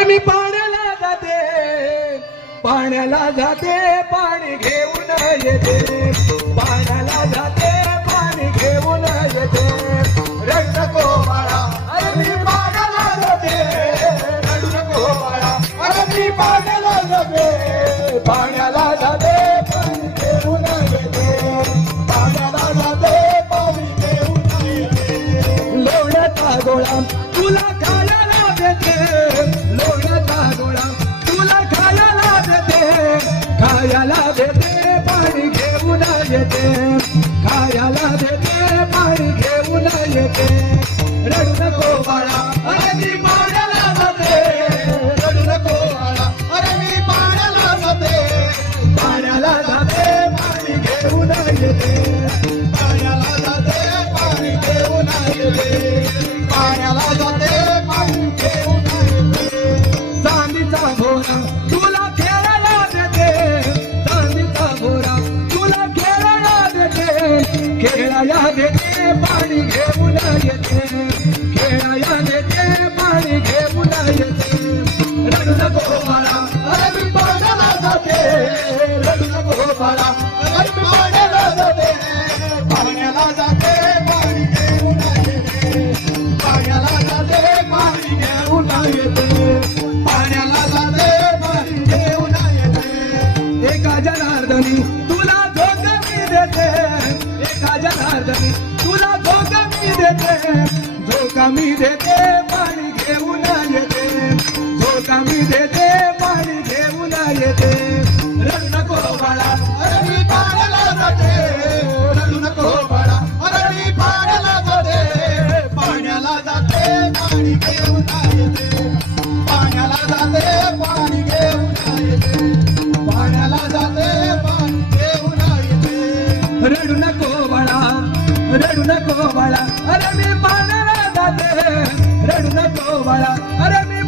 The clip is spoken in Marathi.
अरे मी पाण्याला जाते, पाण्याला जाते, पाणी घेऊन येते, पाण्याला जाते, पाणी घेऊन येते, रडू नको बाळा. अरे मी पाण्याला जाते, रडू नको बाळा. अरे मी पाण्याला जाते, पाण्याला जाते, पाणी घेऊन येते, पाण्याला जाते, पाणी घेऊन येते. लोण्याचा गोळा तुला खायला देते, लोण्याचा गोळा तुला खायला देते, खायला देते, पाणी घेऊन येते, खायला देते, पाणी घेऊन येते, रडू नको बाळा. अरे मी पाण्याला जाते, रडू नको बाळा. अरे मी पाण्याला जाते, पाण्याला जाते, पाणी घेऊन येते, पाण्याला जाते, पाणी घेऊन येते, पाण्याला जाते, पाणी घेऊन येते. चांदीचा भोरा तुला खेळायला देते, चांदीचा भोरा तुला खेळायला देते, खेळायला देते, पाणी घेऊन येते, खेळायला देते, पाणी घेऊन येते, रडू नको बाळा. अरे मी पाण्याला जाते, रडू नको बाळा. अरे मी पाण्याला जाते, पाण्याला जाते, पाणी घेऊन येते, पाण्याला जाते, पाणी घेऊन येते, पाण्याला जाते, पाणी घेऊन येते. एका जनार्दनी तुला धोक मी देते, एका जनार्दनी तुला धोक मी देते, धोका मी देते, पाणी घेऊन येते, धोका मी देते, पाणी घेऊन येते, रडू नको बाळा. अरे मी पाण्याला जाते, रडू नको बाळा. अरे मी पाण्याला जाते, पाण्याला जाते, पाणी घेऊन येते, पाण्याला जाते, पाणी घेऊन येते, पाण्याला जाते, पाणी घेऊन येते, रडू नको बाळा, रडू नको बाळा. अरे मी पाण्याला जाते, रडू नको बाळा. अरे मी